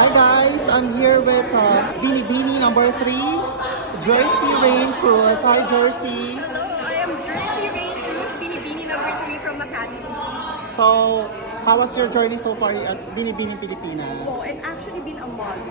Hi guys, I'm here with Binibini number 3, Jersey Rain Cruz. Hi Jersey. Hello, I am Jersey Rain Cruz, Binibini number 3 from Makati. So, how was your journey so far at Binibini Pilipinas? Oh, it's actually been a month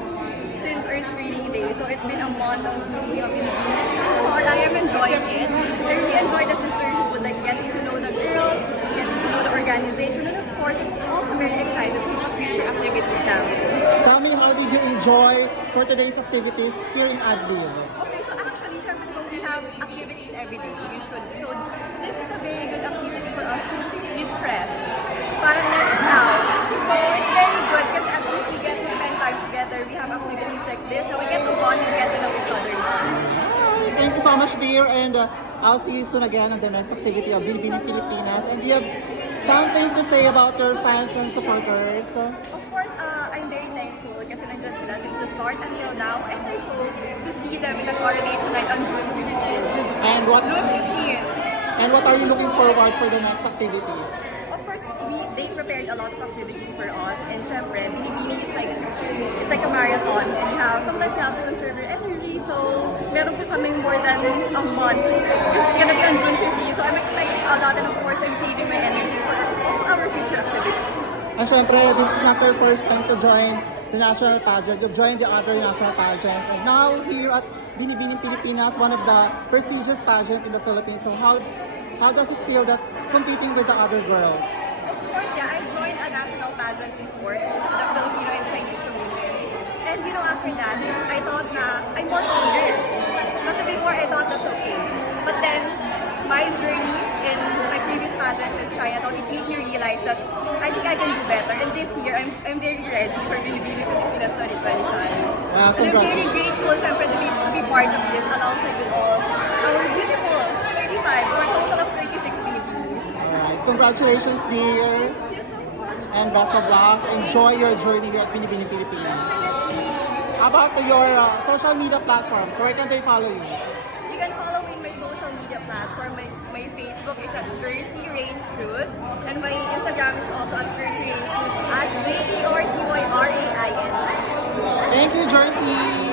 since our screening day. So it's been a month of movie of Pilipinas. So far, I am enjoying it. I really enjoy the sisterhood, like getting to know the girls, getting to know the organization, and of course, I'm also very excited for the future activities namin. Tell me, how did you enjoy for today's activities here in Advil? Okay, so actually, syempre po, we have activities every day, usually. So this is a very good activity for us to distress. Parang let it out. So it's very good because at least we get to spend time together. We have activities like this, so we get to bond and get to know each other more. Thank you so much, dear, and I'll see you soon again on the next activity of Binibini Pilipinas. And do you have something to say about your fans and supporters? Of course, I'm very thankful kasi nandiyan sila since the start until now. I'm thankful to see them in the coronation night on June 15th. And what? June 15th. And what are you looking forward for the next activities? Of course, they prepared a lot of activities for us, and syempre, Binibini, it's like a marathon, and sometimes you have to conserve your energy, so meron po kaming more than a month. It's gonna be on June 15th, so I'm expecting a lot, and of course, I'm saving my energy for all our future activities. And syempre, this is not your first time to join the national pageant. You've joined the other national pageants, and now here at Binibini Pilipinas, one of the prestigious pageants in the Philippines. So how does it feel that competing with the other girls? Of course, yeah, I joined a national pageant before, the Filipino and Chinese community. And you know, after that, I thought na I'm more eager. Kasi before, I thought that's okay. But then, my journey in my previous pageant with Chinatown, it made me realize that I think I can do better. And this year, I'm very ready for Binibini Pilipinas 2025. And I'm very grateful, syempre, to be part of this alongside with all our beautiful 35 or a total of 36 Binibinis. Alright, congratulations, dear. Thank you so much. And best of luck. Enjoy your journey here at Binibini Pilipinas. How about your social media platforms? Where can they follow you? You can follow me in my social media platform. My Facebook is at Jersey Rain Cruz, and my Instagram is also at Jersey Rain Cruz at JERCYRAIN. Thank you, Jersey.